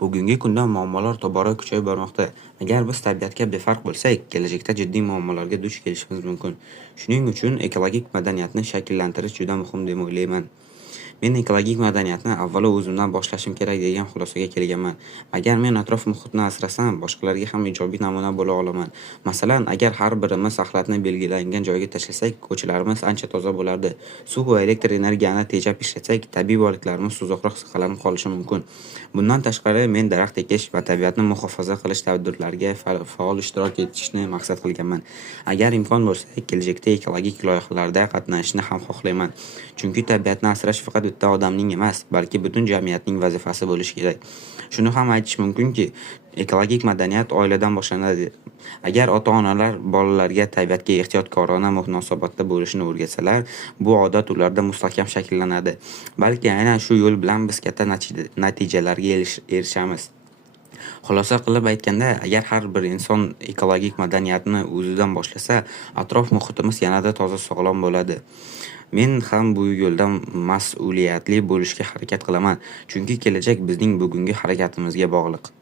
Bugungi kunda muammolar tobora kuchayib bormoqda. Agar biz tabiatga befarq bo'lsak, kelajakda jiddiy muammolarga duch kelishimiz mumkin. Shuning uchun ekologik madaniyatni shakllantirish juda muhim deb o'ylayman. Men ekologik madaniyatni avvalo o'zimdan boshlashim kerak degan xulosaga kelganman. Agar men atrof muhitni asrasam, boshqalarga ham ijobiy namuna bo'la olaman. Masalan, agar har birimiz axlatni belgilangan joyga tashlasak, ko'chalarimiz ancha toza bo'lardi. Suv va elektr energiyani tejab ishlatsak, tabiiy boyliklarimiz uzoqroq saqlanib qolishi mumkin. Bundan tashqari, men daraxt ekish va tabiatni muhofaza qilish tadbirlariga faol ishtirok etishni maqsad qilganman. Agar imkon bo'lsa, kelajakda ekologik loyihalarda qatnashishni ham xohlayman. Chunki tabiatni asrash faqat bitta odamning emas, balki butun jamiyatning vazifasi bo'lishi kerak. Shuni ham aytish mumkinki, ekologik madaniyat oiladan boshlanadi. Agar ota-onalar bolalarga tabiatga ehtiyotkorona munosabatda bo'lishni o'rgatsalar, bu odat ularda mustahkam shakllanadi. Balki aynan shu yo'l bilan biz katta natijalarga erishamiz. Xulosa qilib aytganda, agar har bir inson ekologik madaniyatni o'zidan boshlasa, atrof muhitimiz yanada toza sog'lom bo'ladi. Men ham bu yo'lda mas'uliyatli bo'lishga harakat qilaman, chunki kelajak bizning bugungi harakatimizga bog'liq.